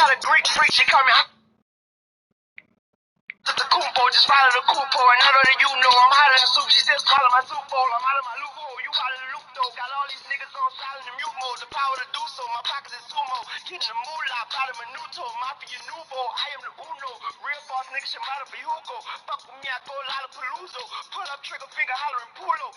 got a Greek freak, she call me the Kumpo, just follow the Kumpo, and other than you know, I'm hotter than soup, she still swallow my soup bowl, I'm out of my loophole, you out of the loop though, got all these niggas on silent and mute mode, the power to do so, my pockets is sumo, getting the moolah, out of Minuto, Mafia Nuvo, I am the Uno, real boss nigga, Shimada for Hugo, fuck with me, I go Lollapalooza, pull up, trigger finger, hollering Pulo,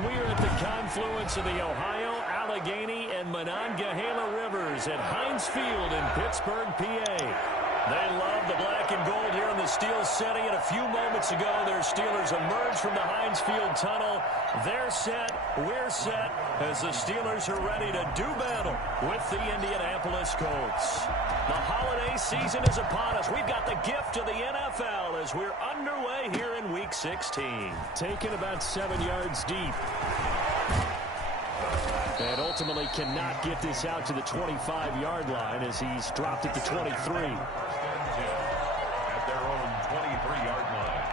We are at the confluence of the Ohio, Allegheny, and Monongahela Rivers at Heinz Field in Pittsburgh, PA. They love the black and gold here in the Steel City, and a few moments ago, their Steelers emerged from the Heinz Field tunnel. They're set, we're set, as the Steelers are ready to do battle with the Indianapolis Colts. The holiday season is upon us. We've got the gift of the NFL as we're underway here in Week 16. Taken about 7 yards deep. And ultimately cannot get this out to the 25-yard line as he's dropped it to 23. At their own 23-yard line.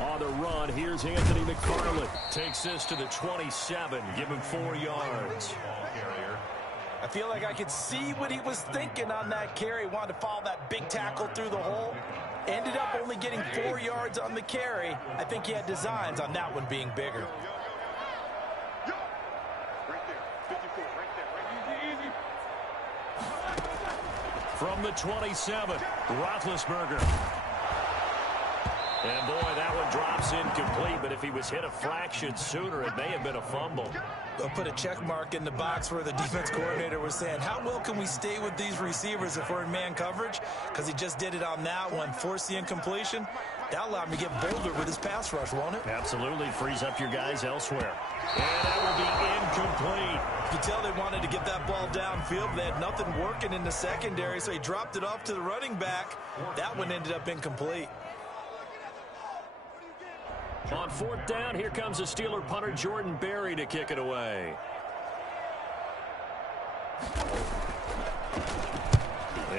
On the run, here's Anthony McFarland. Takes this to the 27, give him 4 yards. I feel like I could see what he was thinking on that carry. Wanted to follow that big tackle through the hole. Ended up only getting 4 yards on the carry. I think he had designs on that one being bigger. From the 27, Roethlisberger. And boy, that one drops incomplete, but if he was hit a fraction sooner, it may have been a fumble. They'll put a check mark in the box where the defense coordinator was saying, how well can we stay with these receivers if we're in man coverage? Because he just did it on that one, forced the incompletion. That'll allow him to get bolder with his pass rush, won't it? Absolutely, frees up your guys elsewhere. And that will be incomplete. You can tell they wanted to get that ball downfield. They had nothing working in the secondary, so he dropped it off to the running back. That one ended up incomplete. On 4th down, here comes the Steeler punter Jordan Berry to kick it away.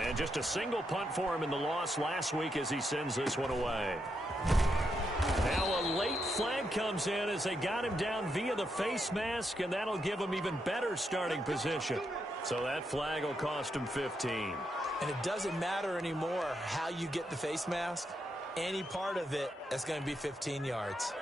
And just a single punt for him in the loss last week as he sends this one away. Now a late flag comes in as they got him down via the face mask, and that'll give him even better starting position. So that flag will cost him 15. And it doesn't matter anymore how you get the face mask. Any part of it is going to be 15 yards.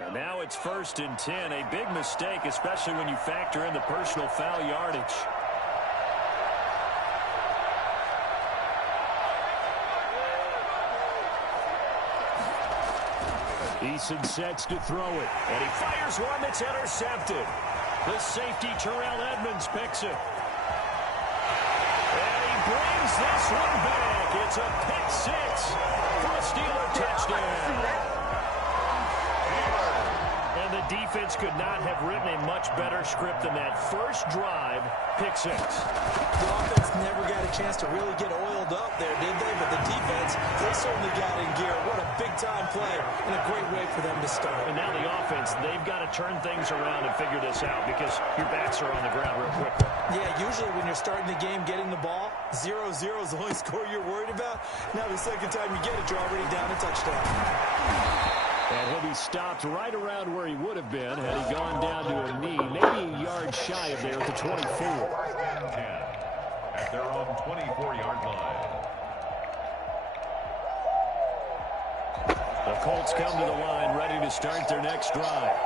And now it's 1st and 10. A big mistake, especially when you factor in the personal foul yardage. Eason sets to throw it. And he fires one that's intercepted. The safety, Terrell Edmonds, picks it. And he brings this one back. It's a pick six for a Steeler touchdown. And the defense could not have written a much better script than that. First drive, pick six. The offense never got a chance to really get oiled up there, did they? But the defense, they certainly got in gear. What a big-time play and a great way for them to start. And now the offense, they've got to turn things around and figure this out because your backs are on the ground real quickly. Yeah, usually when you're starting the game getting the ball, 0-0 is the only score you're worried about. Now the second time you get it, you're already down a touchdown. And he'll be stopped right around where he would have been had he gone down to a knee, maybe a yard shy of there at the 24. At their own 24-yard line. The Colts come to the line ready to start their next drive.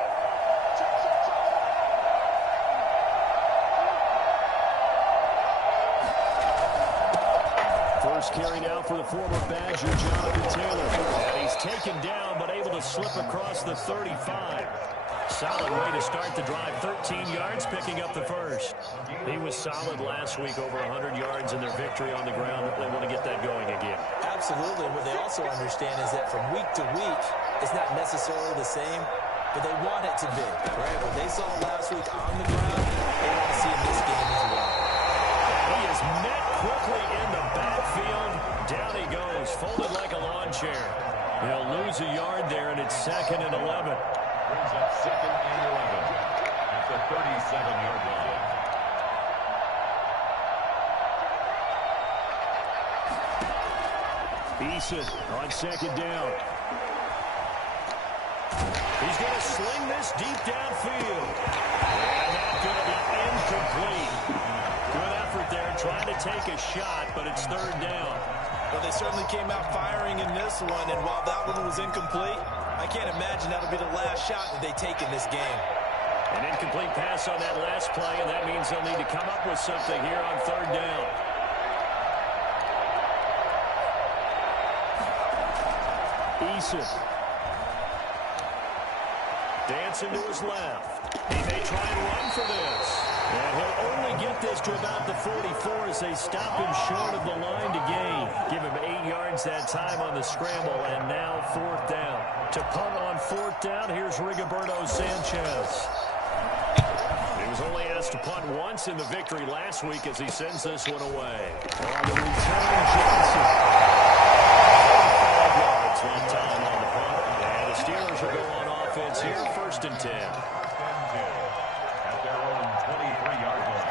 First carry now for the former Badger, Jonathan Taylor. And he's taken down but able to slip across the 35. Solid way to start the drive. 13 yards, picking up the first. He was solid last week, over 100 yards in their victory on the ground. They want to get that going again. Absolutely. What they also understand is that from week to week, it's not necessarily the same, but they want it to be, right? What they saw last week on the ground, they want to see in this game as well. He is met quickly in the backfield. Down he goes, folded like a lawn chair. He'll lose a yard there, and it's 2nd and 11. Brings up 2nd and 11 at the 37-yard line. Eason on 2nd down. He's going to sling this deep downfield. And that's going to be incomplete. Good effort there, trying to take a shot, but it's 3rd down. Well, they certainly came out firing in this one, and while that one was incomplete, I can't imagine that'll be the last shot that they take in this game. An incomplete pass on that last play, and that means they'll need to come up with something here on 3rd down. Eason. Dancing to his left. He may try and run for this. And he'll only get this to about the 44 as they stop him short of the line to gain. Give him 8 yards that time on the scramble, and now 4th down. To punt on 4th down, here's Rigoberto Sanchez. He was only asked to punt once in the victory last week as he sends this one away. On the return, Johnson. 5 yards that time on the punt. And the Steelers will go on offense here, 1st and 10. At their own 23-yard line.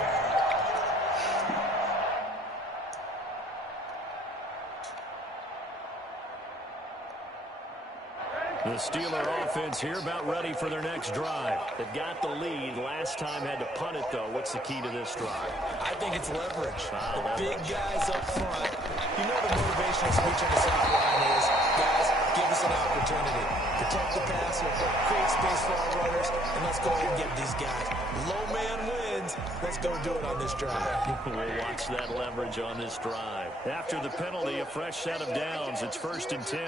The Steeler offense here about ready for their next drive. They've got the lead. Last time had to punt it, though. What's the key to this drive? I think it's leverage. The big guys up front. You know the motivational speech on the sideline is, guys, give us an opportunity. Protect the passer, create space for our runners, and let's go ahead and get these guys. Low man wins. Let's go do it on this drive. We'll watch that leverage on this drive. After the penalty, a fresh set of downs. It's 1st and 10.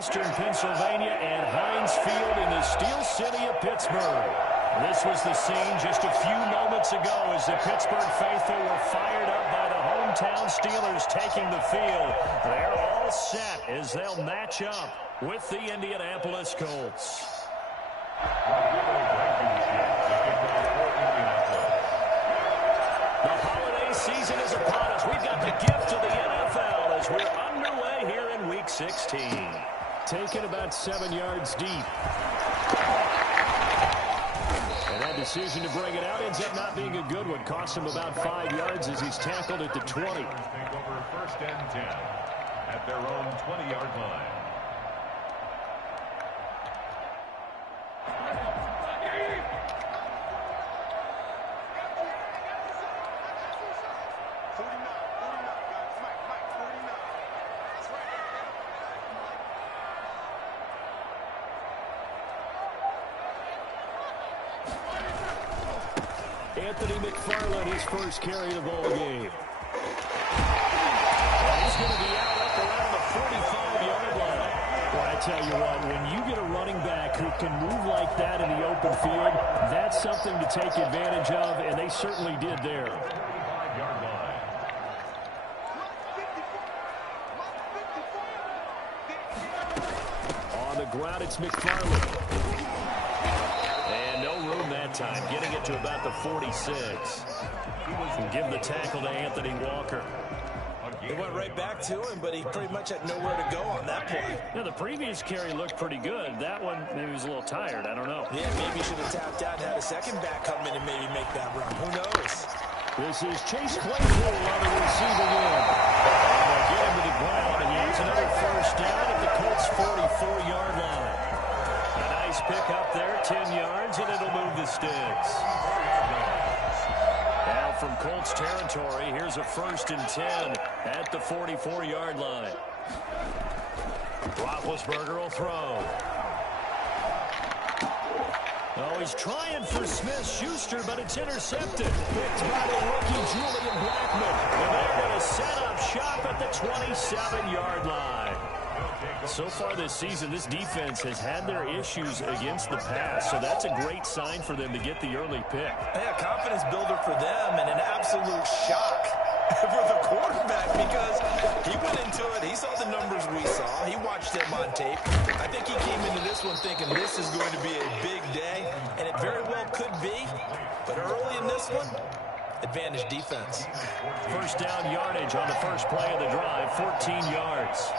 Western Pennsylvania and Heinz Field in the Steel City of Pittsburgh. This was the scene just a few moments ago as the Pittsburgh faithful were fired up by the hometown Steelers taking the field. They're all set as they'll match up with the Indianapolis Colts. The holiday season is upon us. We've got the gift of the NFL as we're underway here in Week 16. Taken about 7 yards deep. And that decision to bring it out ends up not being a good one. Cost him about 5 yards as he's tackled at the 20. Take over 1st and 10 at their own 20-yard line. Anthony McFarland, his first carry of the ball game. He's going to be out up around the 45-yard line. Well, I tell you what, when you get a running back who can move like that in the open field, that's something to take advantage of, and they certainly did there. 45-yard line. On the ground, it's McFarland. And no room that time, getting it to about the 46. And give the tackle to Anthony Walker. They went right back to him, but he pretty much had nowhere to go on that play. Now, the previous carry looked pretty good. That one, maybe he was a little tired. I don't know. Yeah, maybe he should have tapped out and had a second back come in and maybe make that run. Who knows? This is Chase Claypool on the receiving end. And they'll get him to the ground, and it's another first down at the Colts' 44-yard line. A nice pick up there, 10 yards, and it'll move the sticks. Now from Colts territory, here's a 1st and 10 at the 44-yard line. Roethlisberger will throw. Oh, he's trying for Smith-Schuster, but it's intercepted. Picked by the rookie Julian Blackmon. And they're going to set up shop at the 27-yard line. So far this season, this defense has had their issues against the pass, so that's a great sign for them to get the early pick. Yeah, confidence builder for them and an absolute shock for the quarterback because he went into it. He saw the numbers we saw. He watched them on tape. I think he came into this one thinking this is going to be a big day, and it very well could be. But early in this one, advantage defense. First down yardage on the first play of the drive, 14 yards.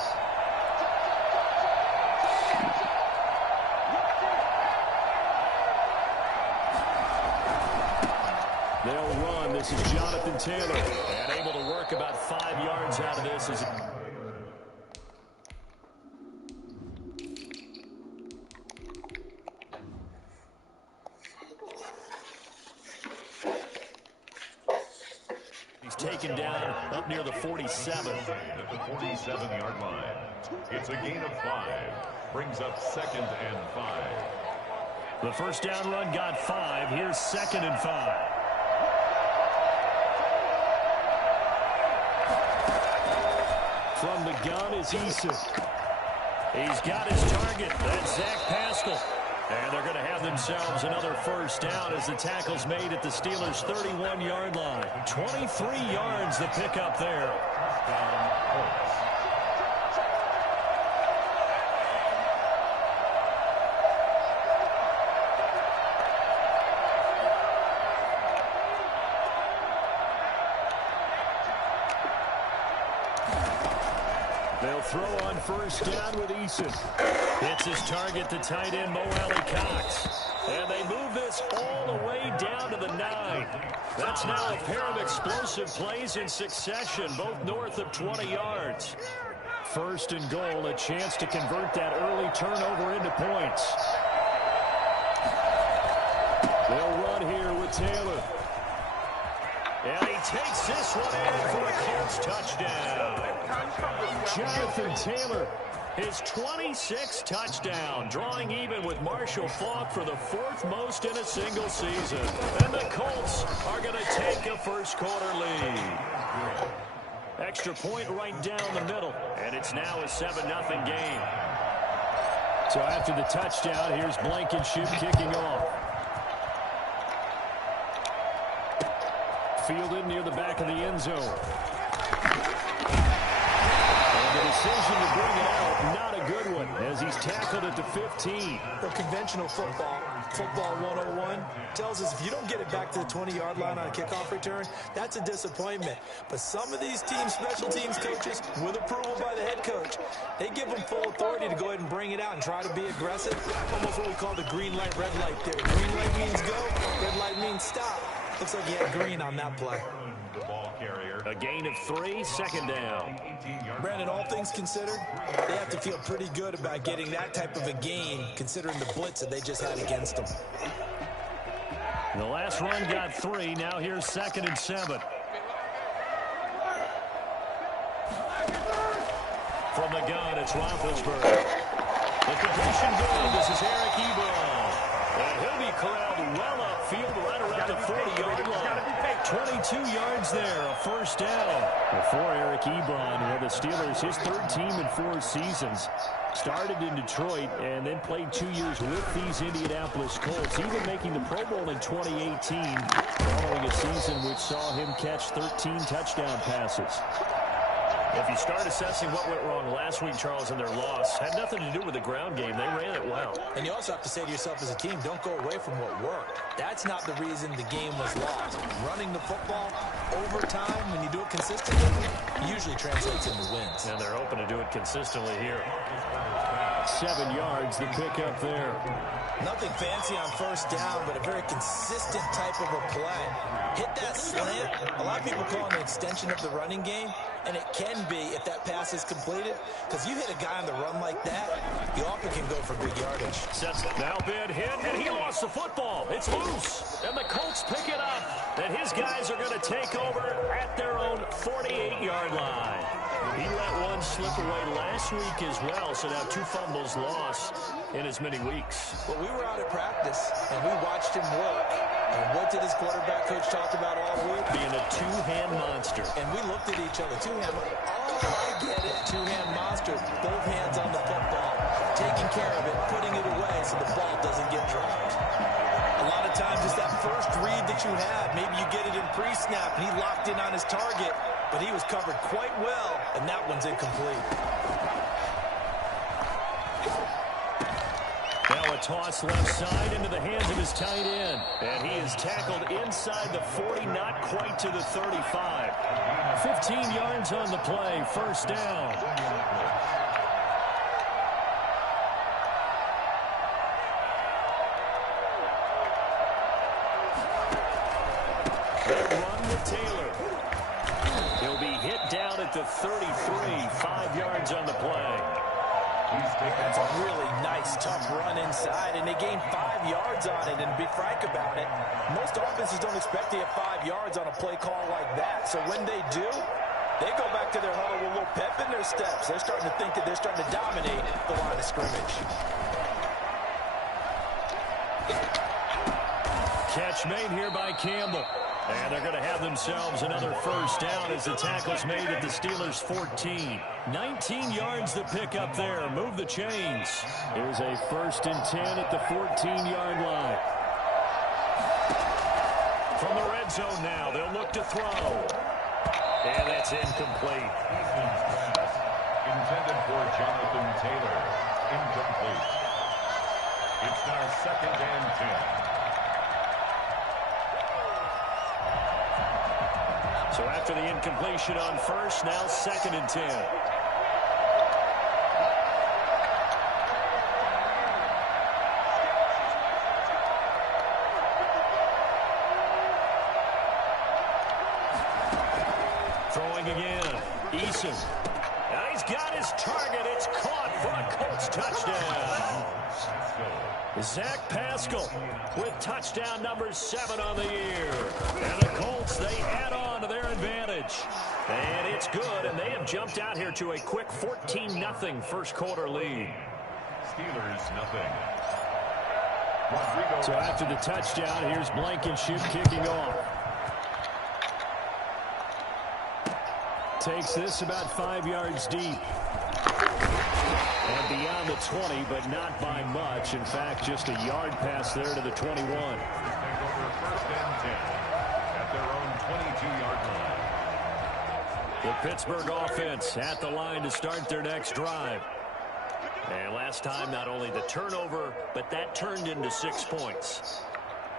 They'll run. This is Jonathan Taylor. And able to work about 5 yards out of this. He's taken down up near the 47. At the 47-yard line. It's a gain of 5. Brings up 2nd and 5. The first down run got 5. Here's 2nd and 5. From the gun is Eason. He's got his target. That's Zach Pascal. And they're going to have themselves another first down as the tackle's made at the Steelers' 31-yard line. 23 yards the pickup there. They'll throw on first down with Eason. Hits his target, the tight end, Mo Alley-Cox. And they move this all the way down to the 9. That's now a pair of explosive plays in succession, both north of 20 yards. First and goal, a chance to convert that early turnover into points. They'll run here with Taylor. And he takes this one in for a Colts touchdown. Jonathan Taylor, his 26th touchdown, drawing even with Marshall Faulk for the 4th most in a single season. And the Colts are going to take a first quarter lead. Extra point right down the middle, and it's now a 7-0 game. So after the touchdown, here's Blankenship kicking off. Fielded near the back of the end zone. And the decision to bring it out, not a good one, as he's tackled at the 15. Well, conventional football 101, tells us if you don't get it back to the 20-yard line on a kickoff return, that's a disappointment. But some of these teams, special teams coaches, with approval by the head coach, they give them full authority to go ahead and bring it out and try to be aggressive. Almost what we call the green light, red light theory. Green light means go, red light means stop. Looks like he had green on that play. A gain of 3, second down. Brandon, all things considered, they have to feel pretty good about getting that type of a gain, considering the blitz that they just had against them. The last run got 3. Now here's 2nd and 7. From the gun, it's Roethlisberger. The completion good. This is Eric Ebron. And he'll be corralled well upfield right around the 40-yard line. 22 yards there, a first down. Before Eric Ebron, the Steelers, his 3rd team in 4 seasons. Started in Detroit and then played 2 years with these Indianapolis Colts, even making the Pro Bowl in 2018, following a season which saw him catch 13 touchdown passes. If you start assessing what went wrong last week, Charles, in their loss, had nothing to do with the ground game. They ran it well. And you also have to say to yourself as a team, don't go away from what worked. That's not the reason the game was lost. Running the football over time, when you do it consistently, usually translates into wins. And they're hoping to do it consistently here. 7 yards, the pickup there. Nothing fancy on first down, but a very consistent type of a play. Hit that slant. A lot of people call it an extension of the running game, and it can be if that pass is completed, because you hit a guy on the run like that, you often can go for big yardage. Sets now bid hit, and he lost the football. It's loose, and the Colts pick it up. And his guys are going to take over at their own 48-yard line. He let one slip away last week as well, so now 2 fumbles lost in as many weeks. Well, we were out at practice, and we watched him work. And what did his quarterback coach talk about all week? Being a 2-hand monster. And we looked at each other. 2-hand, oh, I get it. 2-hand monster. Both hands on the football. Taking care of it, putting it away so the ball doesn't get dropped. A lot of times it's that first read that you have. Maybe you get it in pre-snap, and he locked in on his target, but he was covered quite well, and that one's incomplete. Now a toss left side into the hands of his tight end. And he is tackled inside the 40, not quite to the 35. 15 yards on the play, first down. They run with Taylor. He'll be hit down at the 33, 5 yards on the play. That's a really nice, tough run inside, and they gained 5 yards on it. And to be frank about it, most offenses don't expect to get 5 yards on a play call like that. So when they do, they go back to their huddle with a little pep in their steps. They're starting to think that they're starting to dominate the line of scrimmage. Catch made here by Campbell. And they're going to have themselves another first down as the tackle's made at the Steelers' 14. 19 yards to pick up there. Move the chains. Here's a 1st and 10 at the 14-yard line. From the red zone now, they'll look to throw. And that's incomplete. Intended for Jonathan Taylor. Incomplete. It's now 2nd and 10. So after the incompletion on first, now 2nd and 10. Throwing again. Eason. Now he's got his target. It's caught for a Colts touchdown. Zach Pascal with touchdown number 7 on the year. And the Colts, they add on to their advantage. And it's good, and they have jumped out here to a quick 14-0 first quarter lead. Steelers nothing. So after the touchdown, here's Blankenship kicking off. Takes this about 5 yards deep. And beyond the 20, but not by much. In fact, just a yard pass there to the 21. Take over first and 10 at their own 22-yard line. The Pittsburgh offense at the line to start their next drive. And last time, not only the turnover, but that turned into 6 points.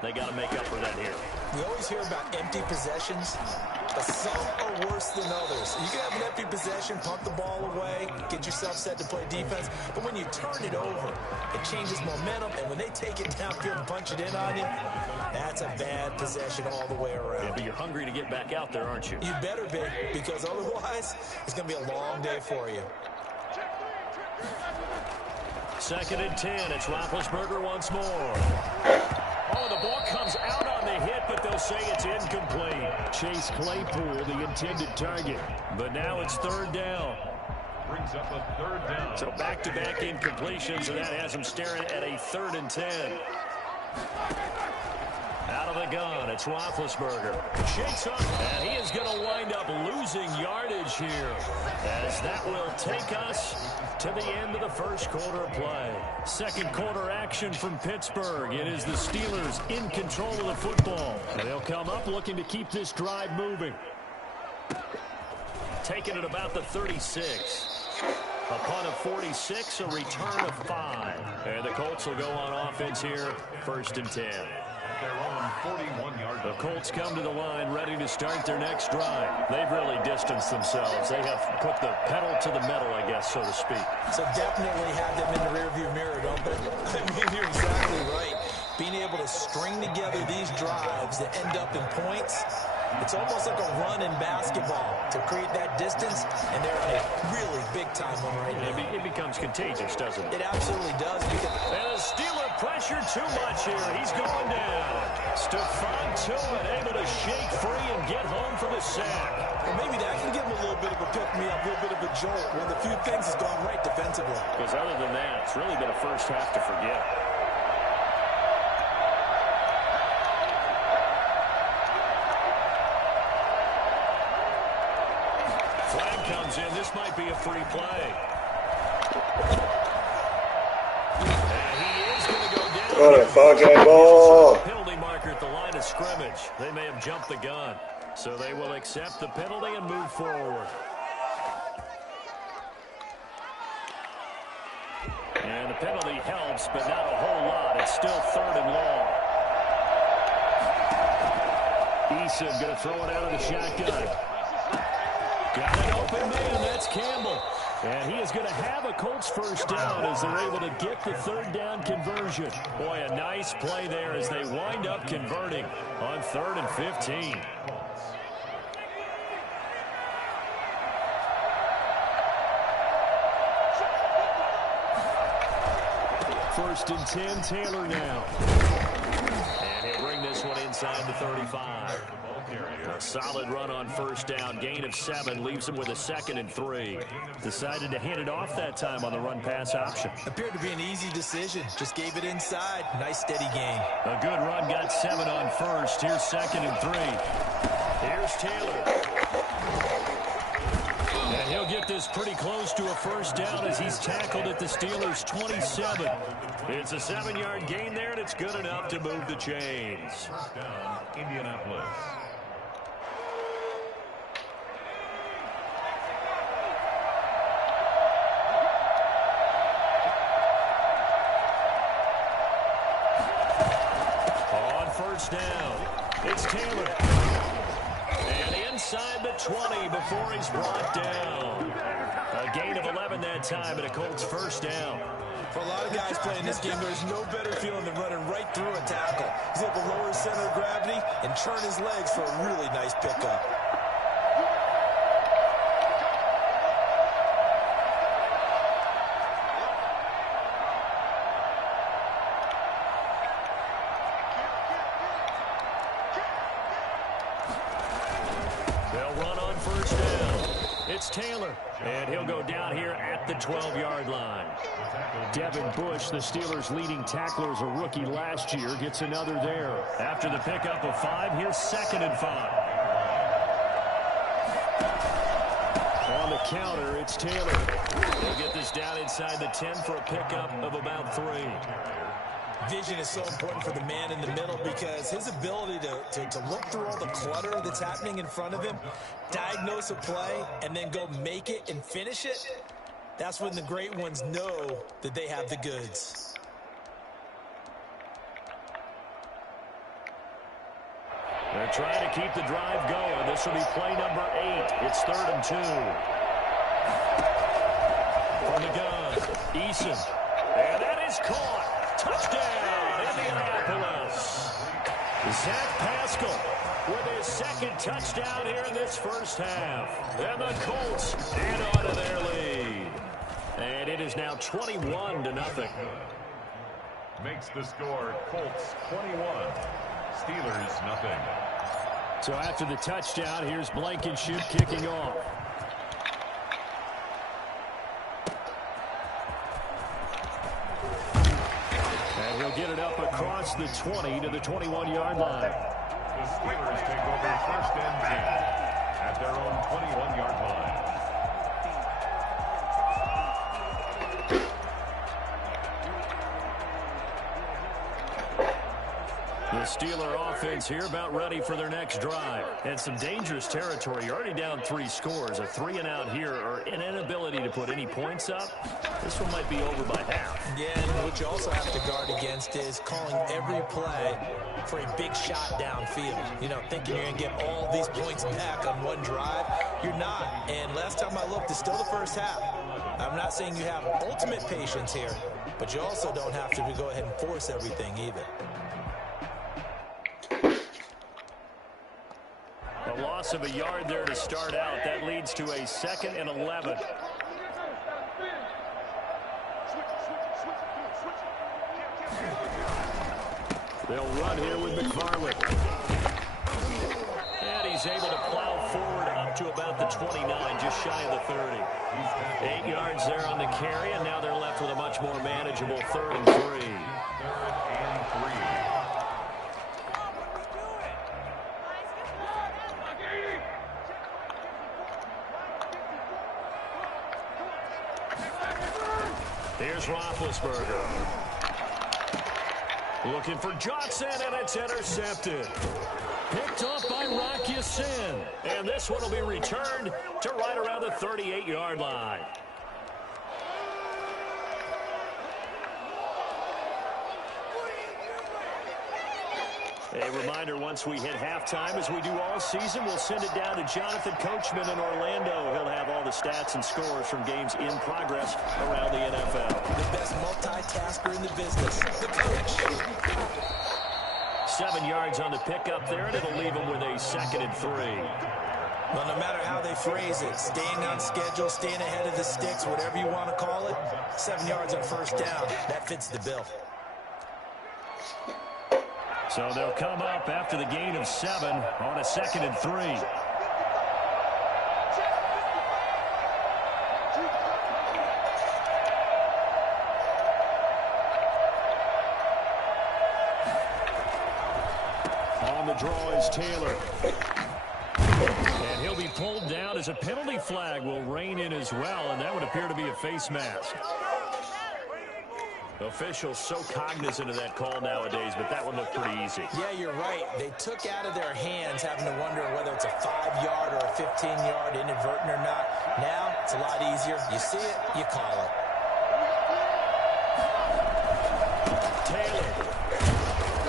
They got to make up for that here. We always hear about empty possessions, but some are worse than others. You can have an empty possession, punt the ball away, get yourself set to play defense, but when you turn it over, it changes momentum, and when they take it downfield and punch it in on you, that's a bad possession all the way around. Yeah, but you're hungry to get back out there, aren't you? You better be, because otherwise, it's going to be a long day for you. 2nd and 10. It's Roethlisberger once more. Oh, the ball comes out on the hit, but they'll say it's incomplete. Chase Claypool, the intended target. But now it's 3rd down. Brings up a 3rd down. So back-to-back incompletions, and that has them staring at a 3rd and 10. Out of the gun, it's Roethlisberger. Shakes up, and he is going to wind up losing yardage here, as that will take us to the end of the first quarter play. Second quarter action from Pittsburgh. It is the Steelers in control of the football. And they'll come up looking to keep this drive moving. Taking it about the 36. A punt of 46, a return of 5. And the Colts will go on offense here, 1st and 10. Their own 41-yard. The Colts come to the line ready to start their next drive. They've really distanced themselves. They have put the pedal to the metal, I guess, so to speak. So definitely have them in the rearview mirror, don't they? I mean, you're exactly right. Being able to string together these drives that end up in points, it's almost like a run in basketball to create that distance, and they're on a really big-time one right now. It becomes contagious, doesn't it? It absolutely does. And the Steeler pressure too much here. He's going down. Stephon Tuitt able to shake free and get home for the sack. Well, maybe that can give him a little bit of a pick-me-up, a little bit of a jolt. One of the few things has gone right defensively. Because other than that, it's really been a first half to forget. Flag comes in. This might be a free play. And he is going to go down. What a fucking ball. Penalty marker at the line of scrimmage. They may have jumped the gun. So they will accept the penalty and move forward. And the penalty helps, but not a whole lot. It's still 3rd and long. Eason going to throw it out of the shotgun. Got an open man. That's Campbell. And he is going to have a Colts first down as they're able to get the 3rd down conversion. Boy, a nice play there as they wind up converting on 3rd and 15. First and 10, Taylor now. And he'll bring this one inside the 35. A solid run on first down. Gain of 7 leaves him with a 2nd and 3. Decided to hand it off that time on the run-pass option. Appeared to be an easy decision. Just gave it inside. Nice steady gain. A good run. Got 7 on first. Here's 2nd and 3. Here's Taylor. And he'll get this pretty close to a first down as he's tackled at the Steelers' 27. It's a 7-yard gain there, and it's good enough to move the chains. First down, Indianapolis. On first down, it's Taylor. And inside the 20 before he's brought down. A gain of 11 that time, and a Colts first down. For a lot of guys playing this game, there's no better feeling than running right through a tackle. He's able to lower his center of gravity and turn his legs for a really nice pickup. They'll run on first down. It's Taylor, and he'll go down here at the 12-yard line. Devin Bush, the Steelers' leading tackler as a rookie last year, gets another there. After the pickup of 5, here's 2nd and 5. On the counter, it's Taylor. He'll get this down inside the 10 for a pickup of about 3. Vision is so important for the man in the middle because his ability to look through all the clutter that's happening in front of him, diagnose a play, and then go make it and finish it, that's when the great ones know that they have the goods. They're trying to keep the drive going. This will be play number 8. It's 3rd and 2. From the gun, Eason. And that is caught. Touchdown, Indianapolis. Zach Pascal with his second touchdown here in this first half. And the Colts add on to their lead. And it is now 21-0. Makes the score Colts 21, Steelers nothing. So after the touchdown, here's Blankenship kicking off. And he'll get it up across the 20 to the 21-yard line. The Steelers take over 1st and 10 at their own 21-yard line. The Steeler offense here about ready for their next drive. And some dangerous territory. You're already down 3 scores. A 3-and-out here or an inability to put any points up. This one might be over by half. Yeah, and what you also have to guard against is calling every play for a big shot downfield. You know, thinking you're going to get all these points back on one drive. You're not. And last time I looked, it's still the first half. I'm not saying you have ultimate patience here, but you also don't have to go ahead and force everything either. A loss of a yard there to start out. That leads to a 2nd and 11. They'll run here with McFarland. And he's able to plow forward up to about the 29, just shy of the 30. 8 yards there on the carry, and now they're left with a much more manageable 3rd and 3. 3rd and 3. Here's Roethlisberger. Looking for Johnson, and it's intercepted. Picked off by Rocky Sin. And this one will be returned to right around the 38-yard line. A reminder, once we hit halftime, as we do all season, we'll send it down to Jonathan Coachman in Orlando. He'll have all the stats and scores from games in progress around the NFL. The best multitasker in the business, the coach. 7 yards on the pickup there, and it'll leave them with a 2nd and 3. Well, no matter how they phrase it, staying on schedule, staying ahead of the sticks, whatever you want to call it, 7 yards on 1st down, that fits the bill. So they'll come up after the gain of 7 on a 2nd and 3. On the draw is Taylor. And he'll be pulled down as a penalty flag will rein in as well, and that would appear to be a face mask. Officials so cognizant of that call nowadays, but that one looked pretty easy. Yeah, you're right. They took out of their hands having to wonder whether it's a 5-yard or a 15-yard inadvertent or not. Now, it's a lot easier. You see it, you call it. Taylor.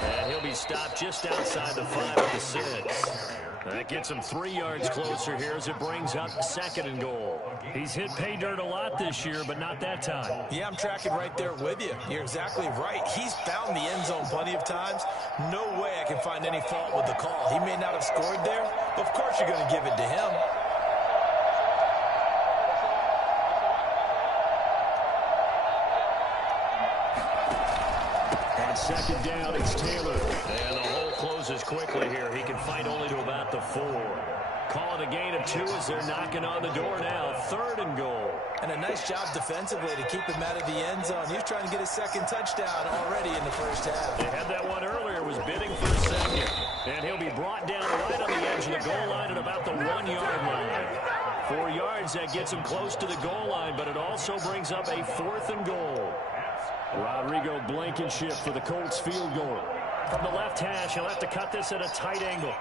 And he'll be stopped just outside the 5 at the 6. That gets him 3 yards closer here as it brings up 2nd and goal. He's hit pay dirt a lot this year, but not that time. Yeah, I'm tracking right there with you. You're exactly right. He's found the end zone plenty of times. No way I can find any fault with the call. He may not have scored there, but of course you're going to give it to him. On 2nd down, it's Taylor. And the hole closes quickly here. He can fight only to about the 4. Call it a gain of 2 as they're knocking on the door now. 3rd and goal. And a nice job defensively to keep him out of the end zone. He was trying to get his 2nd touchdown already in the first half. They had that one earlier, was bidding for a 2nd. And he'll be brought down right on the edge of the goal line at about the 1-yard line. 4 yards, that gets him close to the goal line, but it also brings up a 4th and goal. Rodrigo Blankenship for the Colts field goal. From the left hash, he'll have to cut this at a tight angle.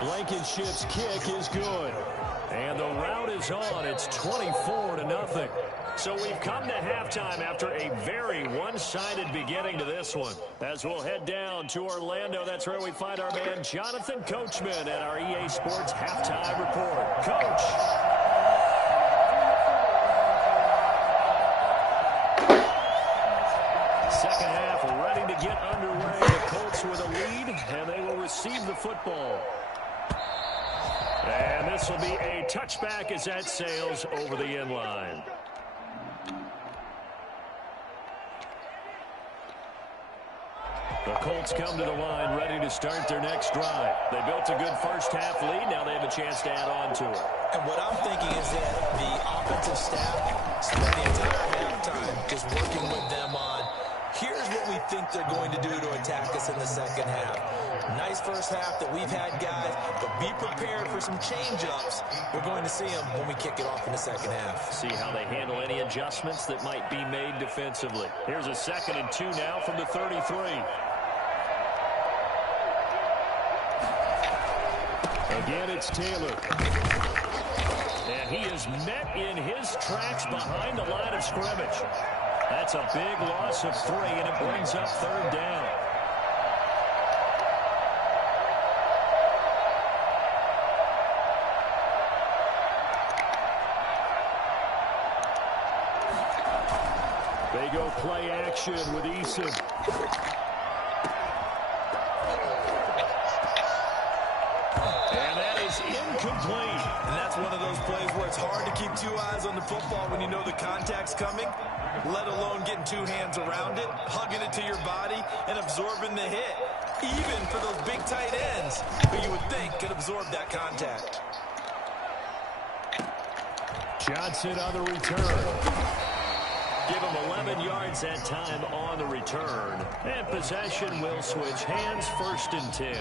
Blankenship's kick is good. And the route is on. It's 24-0. So we've come to halftime after a very one-sided beginning to this one. As we'll head down to Orlando, that's where we find our man Jonathan Coachman at our EA Sports Halftime Report. Coach. Second half ready to get underway. The Colts with a lead, and they will receive the football. And this will be a touchback as that sails over the end line. The Colts come to the line ready to start their next drive. They built a good first half lead. Now they have a chance to add on to it. And what I'm thinking is that the offensive staff spent the entire halftime just working with them on, here's what we think they're going to do to attack us in the second half. Nice first half that we've had, guys, but be prepared for some change-ups. We're going to see them when we kick it off in the second half. See how they handle any adjustments that might be made defensively. Here's a 2nd and 2 now from the 33. Again, it's Taylor. And he is met in his tracks behind the line of scrimmage. That's a big loss of 3, and it brings up 3rd down. They go play action with Eason. And that is incomplete. And that's one of those plays where it's hard to keep 2 eyes on the football when you know the contact's coming, let alone getting 2 hands around it, hugging it to your body, and absorbing the hit, even for those big tight ends who you would think could absorb that contact. Johnson on the return. Give him 11 yards that time on the return. And possession will switch hands, 1st and 10.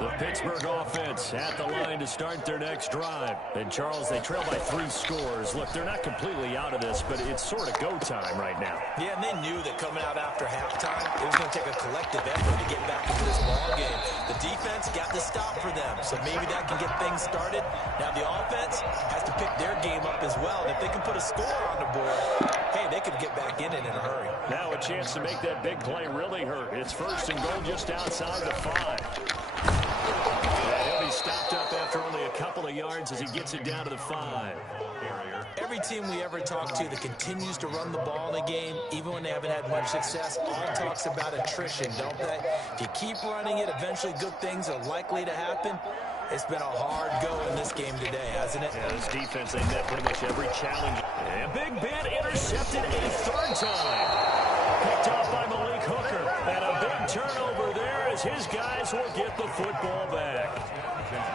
The Pittsburgh offense at the line to start their next drive. And, Charles, they trail by 3 scores. Look, they're not completely out of this, but it's sort of go time right now. Yeah, and they knew that coming out after halftime, it was going to take a collective effort to get back into this ball game. The defense got the stop for them, so maybe that can get things started. Now the offense has to pick their game up as well. And if they can put a score on the board, hey, they could get back in it in a hurry. Now a chance to make that big play really hurt. It's 1st and goal just outside the 5. And he'll be stopped up after only a couple of yards as he gets it down to the 5. Every team we ever talk to that continues to run the ball in a game, even when they haven't had much success, all talks about attrition, don't they? If you keep running it, eventually good things are likely to happen. It's been a hard go in this game today, hasn't it? Yeah, this defense, they met pretty much every challenge. And Big Ben intercepted a 3rd time. Picked off by Malik Hooker. And a big turnover there as his guys will get the football back.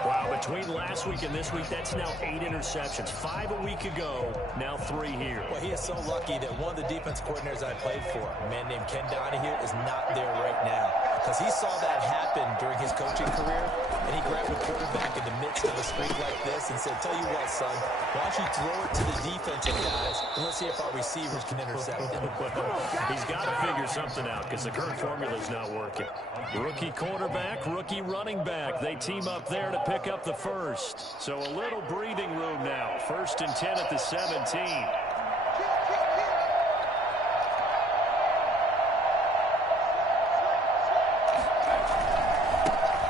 Wow, between last week and this week, that's now 8 interceptions. 5 a week ago, now 3 here. Well, he is so lucky that one of the defense coordinators I played for, a man named Ken Donahue, is not there right now. Because he saw that happen during his coaching career, and he grabbed the quarterback in the midst of a streak like this and said, tell you what, son, why don't you throw it to the defensive guys, and let's see if our receivers can intercept it. He's got to figure something out because the current formula is not working. Rookie quarterback, rookie running back. They team up there to pick up the 1st. So a little breathing room now. 1st and 10 at the 17.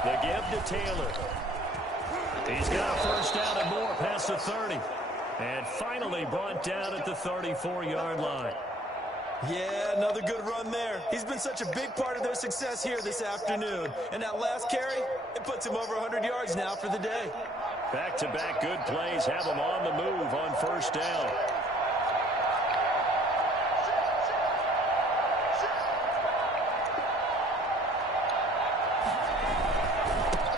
The give to Taylor. He's got a 1st down and more past the 30. And finally brought down at the 34-yard line. Yeah, another good run there. He's been such a big part of their success here this afternoon. And that last carry, it puts him over 100 yards now for the day. Back-to-back good plays have him on the move on 1st down.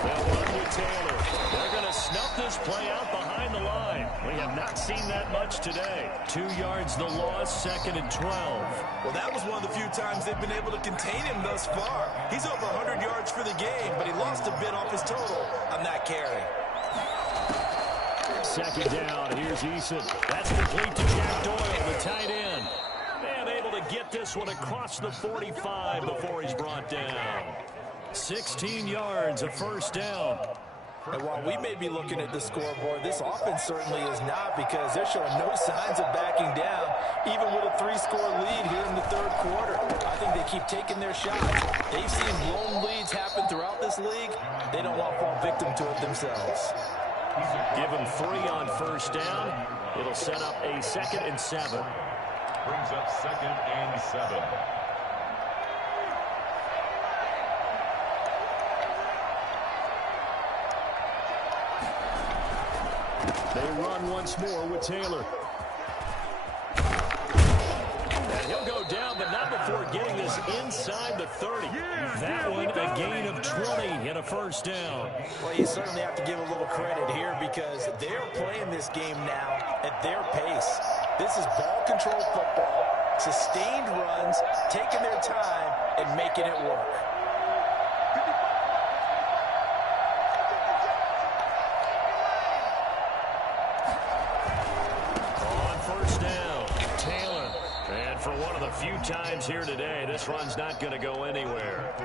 They'll run to Taylor. They're going to snuff this play out behind the line. We have not seen that much today. 2 yards the loss, 2nd and 12. Well, that was one of the few times they've been able to contain him thus far. He's over 100 yards for the game, but he lost a bit off his total on that carry. 2nd down, here's Eason. That's complete to Jack Doyle, the tight end. And able to get this one across the 45 before he's brought down. 16 yards, a 1st down. And while we may be looking at the scoreboard, this offense certainly is not, because they're showing no signs of backing down, even with a 3-score lead here in the 3rd quarter. I think they keep taking their shots. They've seen blown leads happen throughout this league. They don't want to fall victim to it themselves. Give them 3 on 1st down. It'll set up a 2nd and 7. Brings up 2nd and 7. They run once more with Taylor. And he'll go down, but not before getting this inside the 30. That one, a gain of 20 and a 1st down. Well, you certainly have to give a little credit here, because they're playing this game now at their pace. This is ball control football, sustained runs, taking their time, and making it work. For one of the few times here today, this run's not going to go anywhere.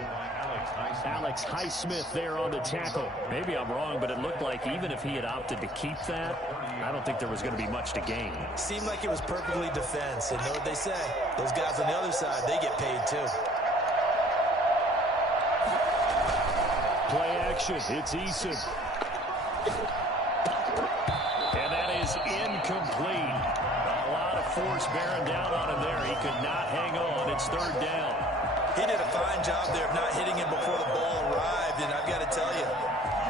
Alex Highsmith there on the tackle. Maybe I'm wrong, but it looked like even if he had opted to keep that, I don't think there was going to be much to gain. Seemed like it was perfectly defense, and know what they say. Those guys on the other side, they get paid too. Play action, it's Eason. And that is incomplete. Force bearing down on him there. He could not hang on. It's 3rd down. He did a fine job there of not hitting him before the ball arrived, and I've got to tell you,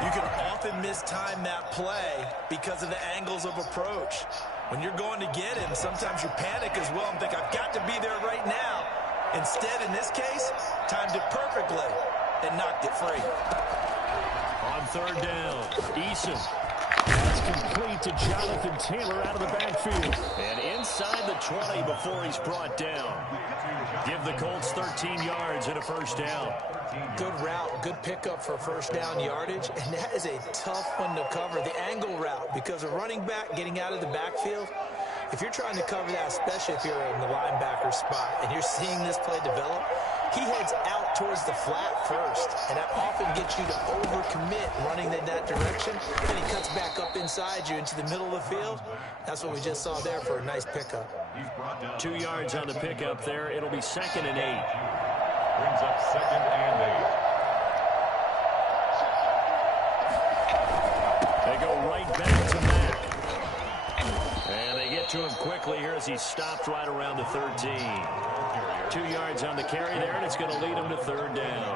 you can often mistime that play because of the angles of approach. When you're going to get him, sometimes you panic as well and think, I've got to be there right now. Instead, in this case, timed it perfectly and knocked it free. On 3rd down, Eason. That's complete to Jonathan Taylor out of the backfield. And inside the 20 before he's brought down. Give the Colts 13 yards and a 1st down. Good route, good pickup for 1st down yardage. And that is a tough one to cover, the angle route, because a running back getting out of the backfield, if you're trying to cover that, especially if you're in the linebacker spot and you're seeing this play develop, he heads out towards the flat first, and that often gets you to overcommit running in that direction. Then he cuts back up inside you into the middle of the field. That's what we just saw there for a nice pickup. 2 yards on the pickup there. It'll be 2nd and 8. Brings up 2nd and 8. They go right back to Mack. And they get to him quickly here as he stopped right around the 13. 2 yards on the carry there, and it's going to lead him to 3rd down.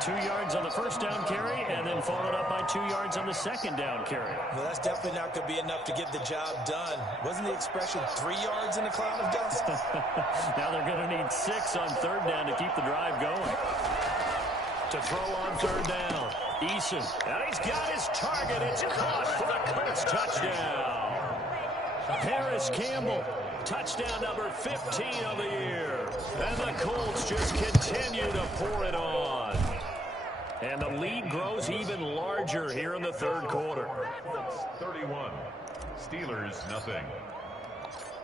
2 yards on the 1st down carry, and then followed up by 2 yards on the 2nd down carry. Well, that's definitely not going to be enough to get the job done. Wasn't the expression 3 yards in a cloud of dust? Now they're going to need 6 on 3rd down to keep the drive going. To throw on 3rd down, Eason. And he's got his target. It's caught for the Colts touchdown. Harris Campbell. Touchdown number 15 of the year. And the Colts just continue to pour it on. And the lead grows even larger here in the 3rd quarter. 31. Steelers, nothing.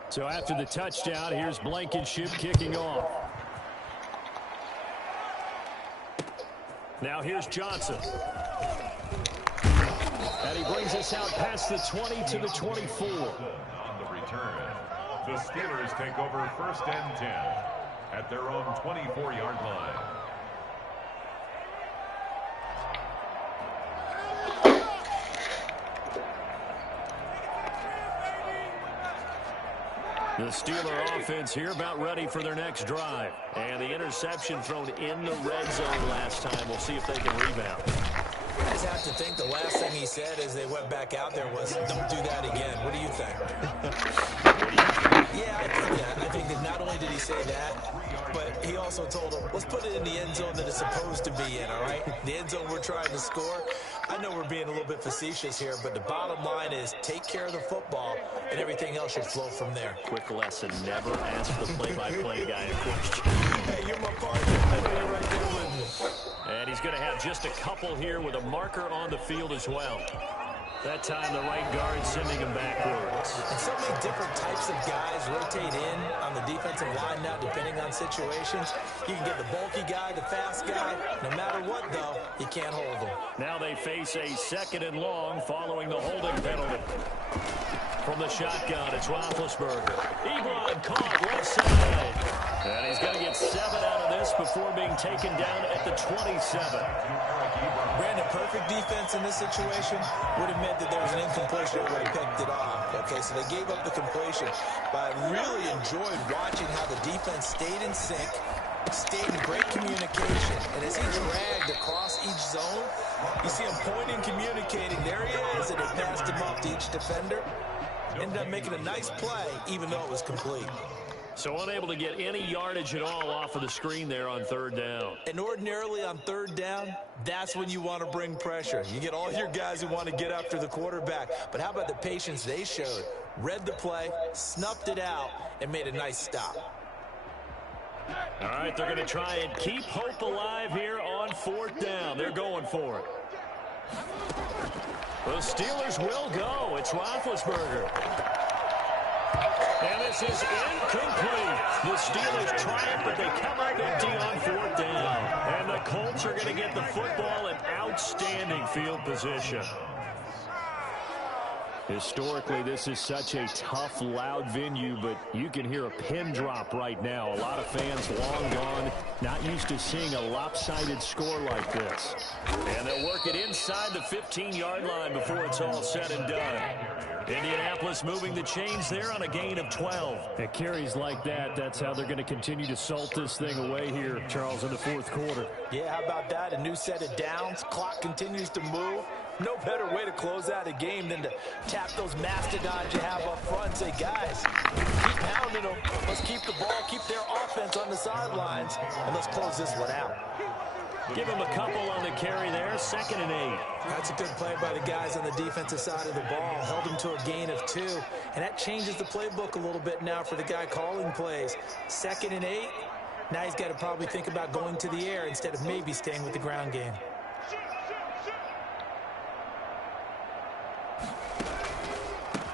So after the touchdown, here's Blankenship kicking off. Now here's Johnson. And he brings us out past the 20 to the 24. On the return, the Steelers take over 1st and 10 at their own 24-yard line. The Steeler offense here about ready for their next drive. And the interception thrown in the red zone last time. We'll see if they can rebound. I just have to think the last thing he said as they went back out there was, don't do that again. What do you think? Yeah, I think that. I think that not only did he say that, but he also told him, let's put it in the end zone that it's supposed to be in, all right? The end zone we're trying to score. I know we're being a little bit facetious here, but the bottom line is take care of the football, and everything else should flow from there. Quick lesson, never ask the play-by-play guy a question. Hey, you're my partner. I know you're right there with me. And he's going to have just a couple here with a marker on the field as well. That time, the right guard sending him backwards. And so many different types of guys rotate in on the defensive line now, depending on situations. You can get the bulky guy, the fast guy. No matter what, though, you can't hold them. Now they face a 2nd and long following the holding penalty. From the shotgun, it's Roethlisberger. Ebron caught left side. And he's going to get 7 out of this before being taken down at the 27. Brandon, perfect defense in this situation would have meant that there was an incompletion when he picked it off. Okay, so they gave up the completion. But I really enjoyed watching how the defense stayed in sync, stayed in great communication. And as he dragged across each zone, you see him pointing, communicating. There he is, and he passed him off to each defender. Ended up making a nice play, even though it was complete. So unable to get any yardage at all off of the screen there on 3rd down. And ordinarily on 3rd down, that's when you want to bring pressure. You get all your guys who want to get after the quarterback. But how about the patience they showed? Read the play, snuffed it out, and made a nice stop. All right, they're going to try and keep hope alive here on 4th down. They're going for it. The Steelers will go. It's Roethlisberger. And this is incomplete. The Steelers triumph, but they come up empty on 4th down. And the Colts are going to get the football in outstanding field position. Historically, this is such a tough, loud venue, but you can hear a pin drop right now. A lot of fans long gone, not used to seeing a lopsided score like this. And they'll work it inside the 15-yard line before it's all said and done. Indianapolis moving the chains there on a gain of 12. At carries like that, that's how they're going to continue to salt this thing away here, Charles, in the 4th quarter. Yeah, how about that? A new set of downs. Clock continues to move. No better way to close out a game than to tap those mastodons you have up front and say, guys, keep pounding them. Let's keep the ball, keep their offense on the sidelines, and let's close this one out. Give him a couple on the carry there, 2nd and 8. That's a good play by the guys on the defensive side of the ball. Held him to a gain of 2. And that changes the playbook a little bit now for the guy calling plays. 2nd and 8. Now he's got to probably think about going to the air instead of maybe staying with the ground game.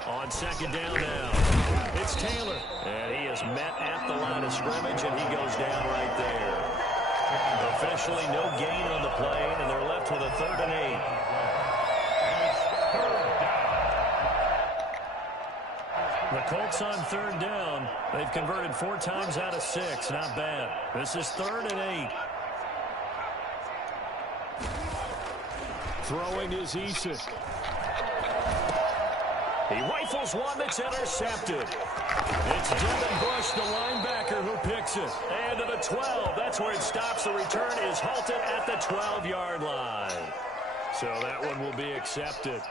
On 2nd down now, it's Taylor. And he is met at the line of scrimmage, and he goes down right there. Officially no gain on the play, and they're left with a 3rd and 8. The Colts on 3rd down. They've converted 4 times out of 6. Not bad. This is 3rd and 8. Throwing is Eason. He rifles one that's intercepted. It's Devin Bush, the linebacker, who picks it. And to the 12. That's where it stops. The return is halted at the 12-yard line. So that one will be accepted.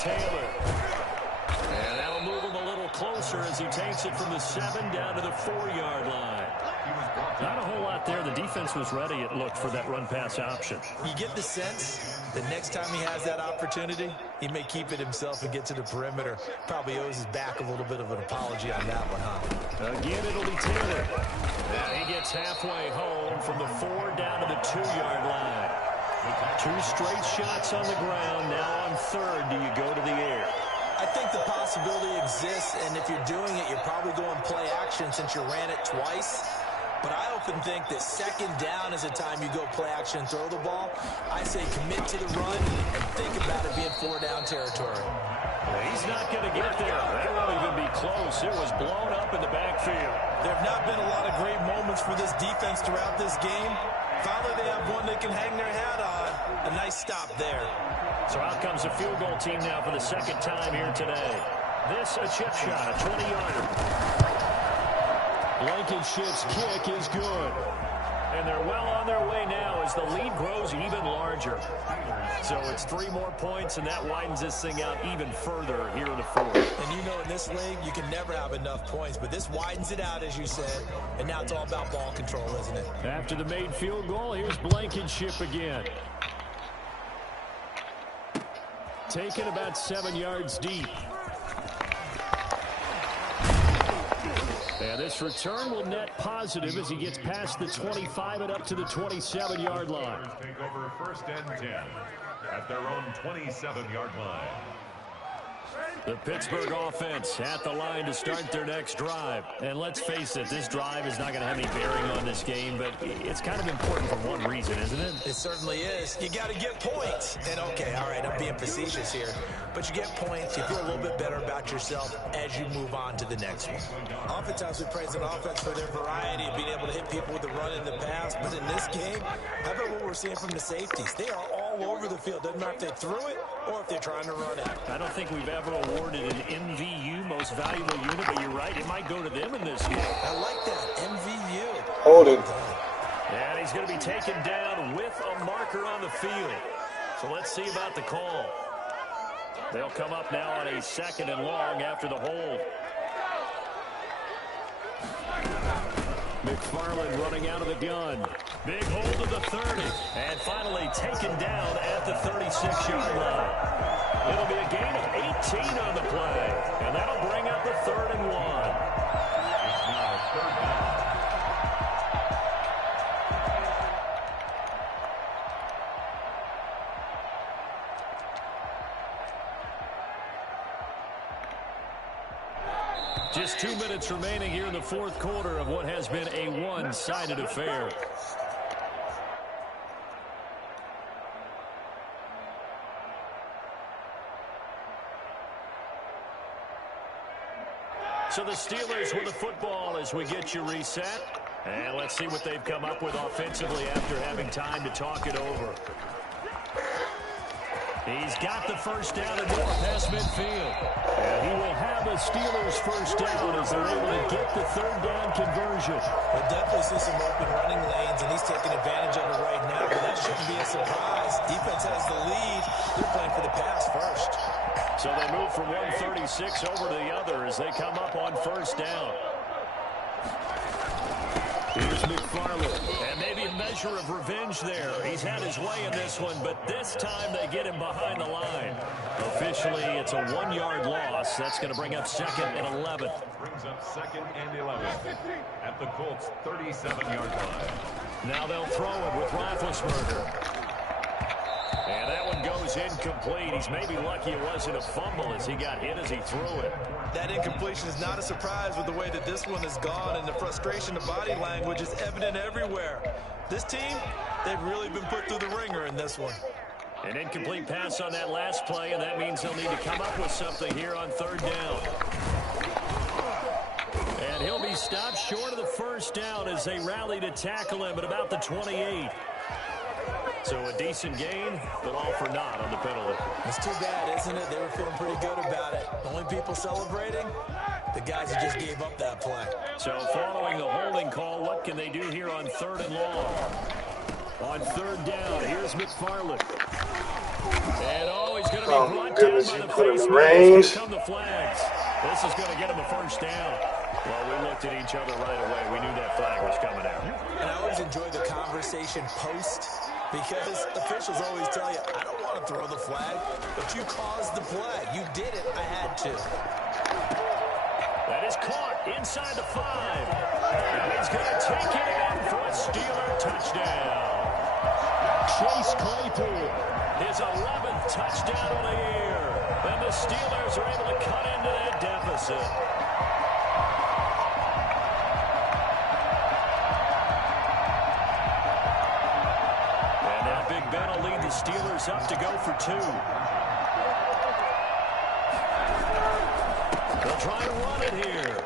Taylor. And that'll move him a little closer as he takes it from the 7 down to the 4-yard line. Not a whole lot there. The defense was ready, it looked, for that run-pass option. You get the sense that next time he has that opportunity, he may keep it himself and get to the perimeter. Probably owes his back a little bit of an apology on that one, huh? Again, it'll be Taylor. And he gets halfway home from the 4 down to the 2-yard line. 2 straight shots on the ground. Now on 3rd, do you go to the air? I think the possibility exists, and if you're doing it, you're probably going play action since you ran it twice. But I often think that 2nd down is a time you go play action and throw the ball. I say commit to the run and think about it being 4-down territory. Well, he's not going to get there. That won't even be close. It was blown up in the backfield. There have not been a lot of great moments for this defense throughout this game. Finally, they have one they can hang their hat on. A nice stop there. So out comes a field goal team now for the 2nd time here today. This a chip shot, a 20-yarder. Blankenship's kick is good. And they're well on their way now as the lead grows even larger. So it's 3 more points, and that widens this thing out even further here in the fourth. And you know in this league, you can never have enough points, but this widens it out, as you said, and now it's all about ball control, isn't it? After the made field goal, here's Blankenship again. Taken about 7 yards deep. And this return will net positive as he gets past the 25 and up to the 27-yard line. Take over 1st and 10 at their own 27-yard line. The Pittsburgh offense at the line to start their next drive. And let's face it, this drive is not going to have any bearing on this game, but it's kind of important for one reason, isn't it? It certainly is. You got to get points. And okay, all right, I'm being facetious here, but you get points, you feel a little bit better about yourself as you move on to the next one. Oftentimes we praise an offense for their variety of being able to hit people with the run in the pass, but in this game, how about what we're seeing from the safeties? They are all over the field. Doesn't matter if they threw it or if they're trying to run it. I don't think we've ever awarded an MVU, most valuable unit, but you're right, it might go to them in this game. I like that, MVU. Hold it. And he's going to be taken down with a marker on the field. So let's see about the call. They'll come up now on a 2nd and long after the hold. McFarland running out of the gun. Big hold of the 30. And finally taken down at the 36-yard line. It'll be a gain of 18 on the play. And that'll bring up the 3rd and 1. It's now 3rd down. Just 2 minutes remaining here in the 4th quarter of what has been a one-sided affair. So the Steelers with the football as we get you reset. And let's see what they've come up with offensively after having time to talk it over. He's got the first down and more past midfield. And he will have a Steelers first down as they're able to get the 3rd down conversion. We'll definitely see some open running lanes, and he's taking advantage of it right now, but that shouldn't be a surprise. Defense has the lead. They're playing for the pass first. So they move from 136 over to the other as they come up on first down. Here's McFarland. And maybe a measure of revenge there. He's had his way in this one, but this time they get him behind the line. Officially, it's a 1-yard loss. That's going to bring up 2nd and 11. Brings up 2nd and 11 at the Colts' 37-yard line. Now they'll throw it with Roethlisberger. And that one goes incomplete. He's maybe lucky it wasn't a fumble as he got hit as he threw it. That incompletion is not a surprise with the way that this one has gone, and the frustration of body language is evident everywhere. This team, they've really been put through the ringer in this one. An incomplete pass on that last play, and that means they'll need to come up with something here on 3rd down. And he'll be stopped short of the first down as they rally to tackle him at about the 28. So a decent gain, but all for naught on the penalty. It's too bad, isn't it? They were feeling pretty good about it. The only people celebrating, the guys who just gave up that play. So following the holding call, what can they do here on 3rd and long? On 3rd down, here's McFarland. And he's going to be brought down by the face mask. Here come the flags. This is going to get him a first down. Well, we looked at each other right away. We knew that flag was coming out. And I always enjoy the conversation post, because officials always tell you, I don't want to throw the flag, but you caused the play. You did it. I had to. That is caught inside the 5. And he's going to take it in for a Steeler touchdown. Chase Claypool, his 11th touchdown of the year. And the Steelers are able to cut into that deficit. Ben will lead the Steelers up to go for 2. They'll try to run it here.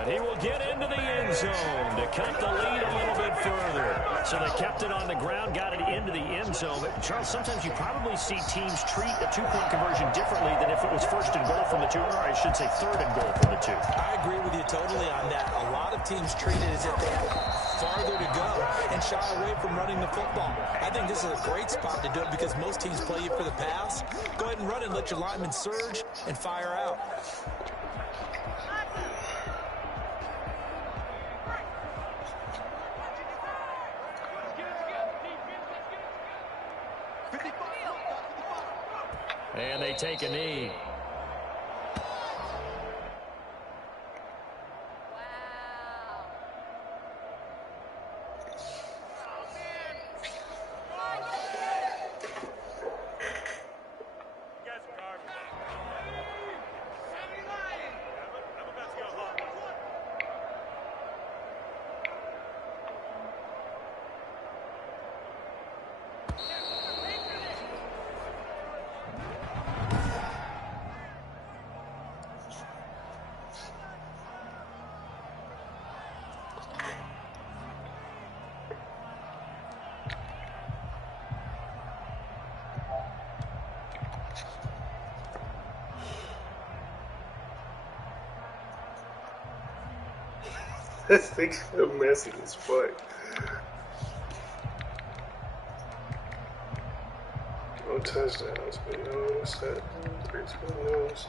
And he will get into the end zone to cut the lead a little bit further. So they kept it on the ground, got it into the end zone. But, Charles, sometimes you probably see teams treat a two-point conversion differently than if it was first and goal from the two, or I should say third and goal from the two. I agree with you totally on that. A lot of teams treat it as if they have farther to go and shy away from running the football. I think this is a great spot to do it because most teams play you for the pass. Go ahead and run it, let your linemen surge, and fire out. And they take a knee. This thing's messy as fuck. No touchdowns, but you know what's that? 3-2 nose.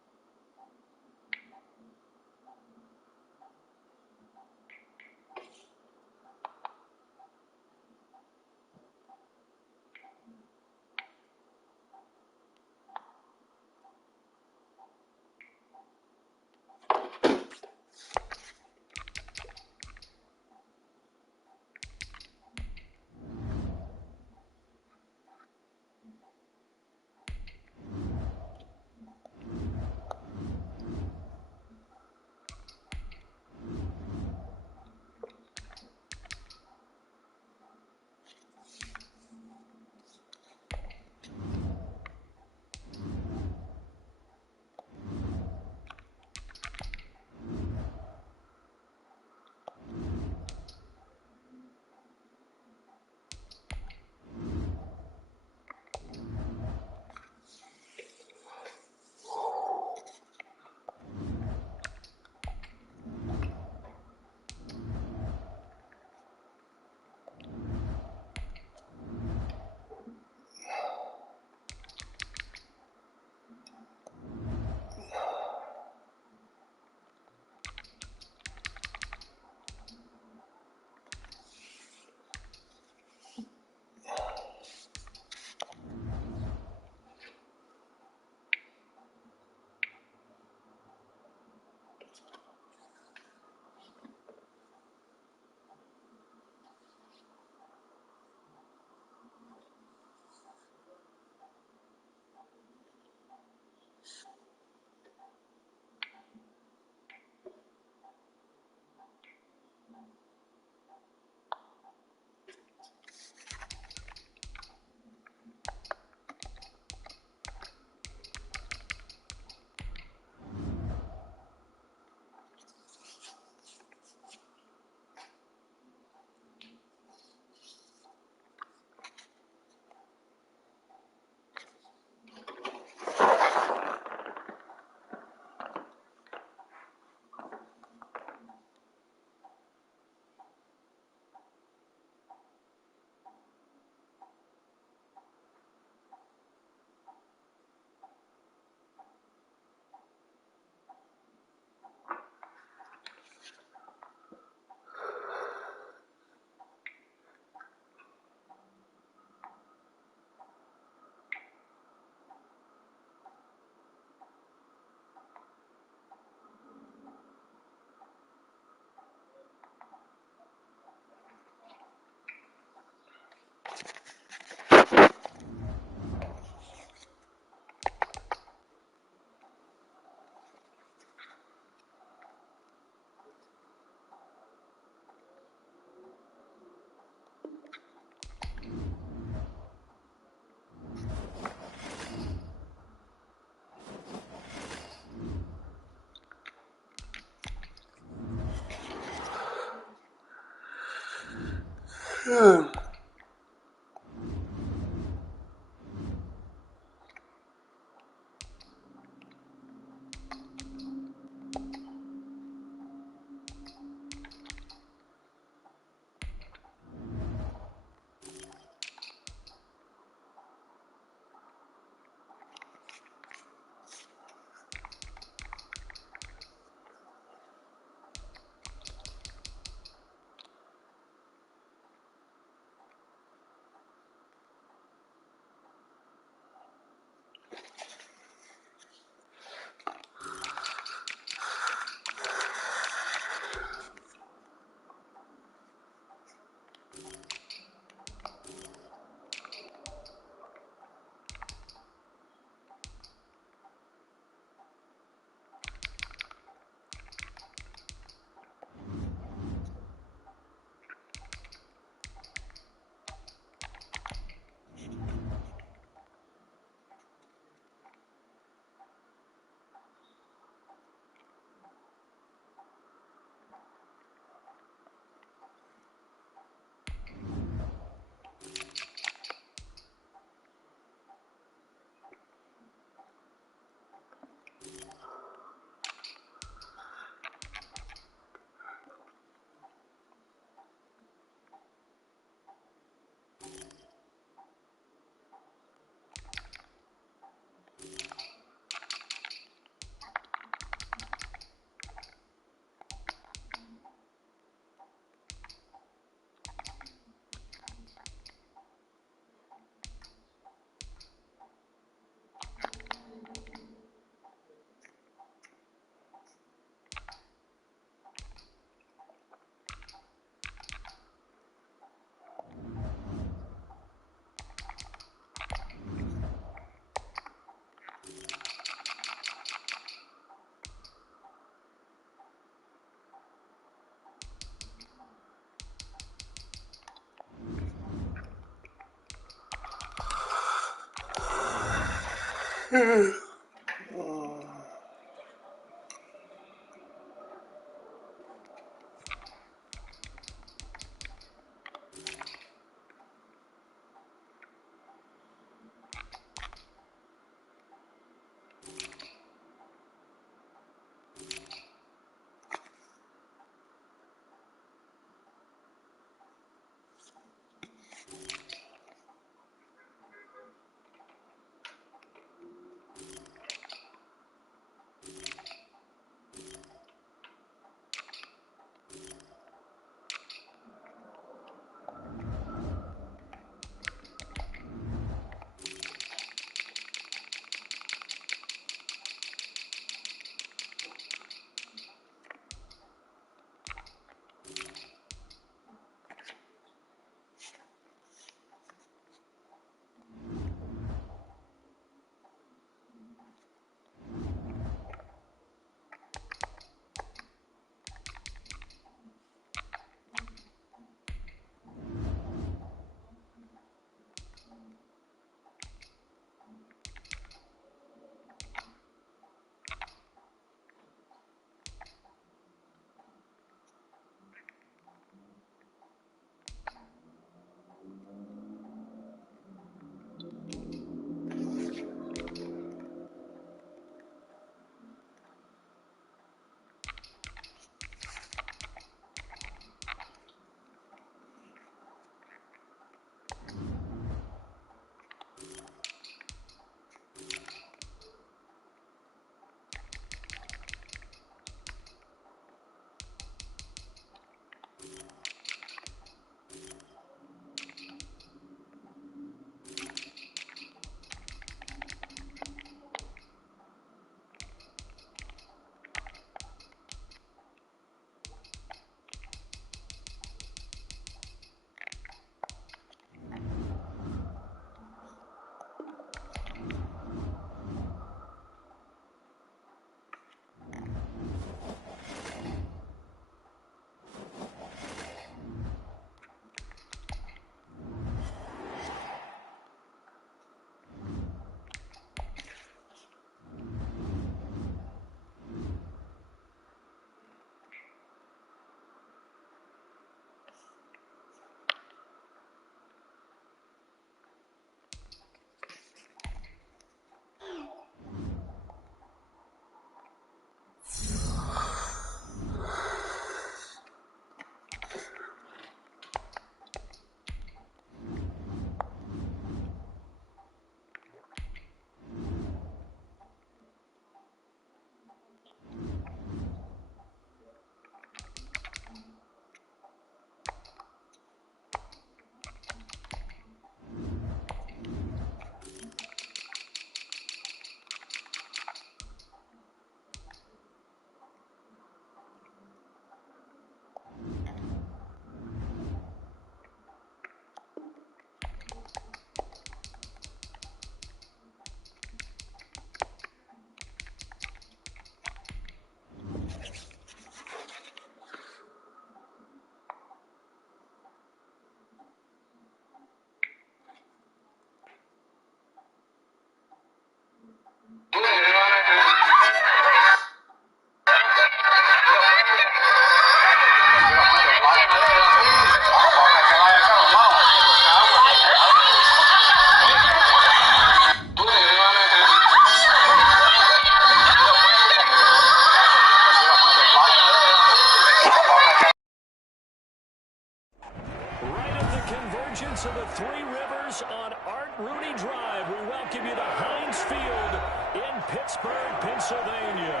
Steelers on Art Rooney Drive. We welcome you to Heinz Field in Pittsburgh, Pennsylvania.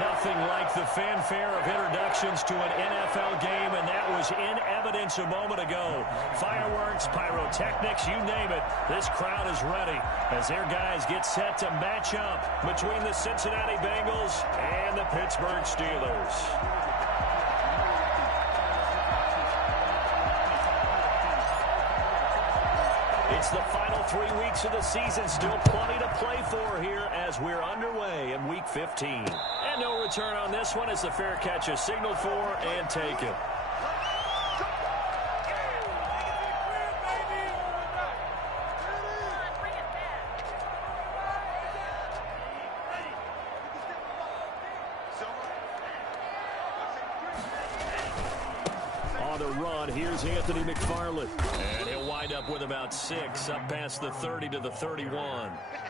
Nothing like the fanfare of introductions to an NFL game, and that was in evidence a moment ago. Fireworks, pyrotechnics, you name it. This crowd is ready as their guys get set to match up between the Cincinnati Bengals and the Pittsburgh Steelers. It's the final 3 weeks of the season. Still plenty to play for here as we're underway in Week 15. And no return on this one as the fair catch is signaled for and taken. On the run, here's Anthony McFarland. And he'll wind up with about 6, up past the 30 to the 31.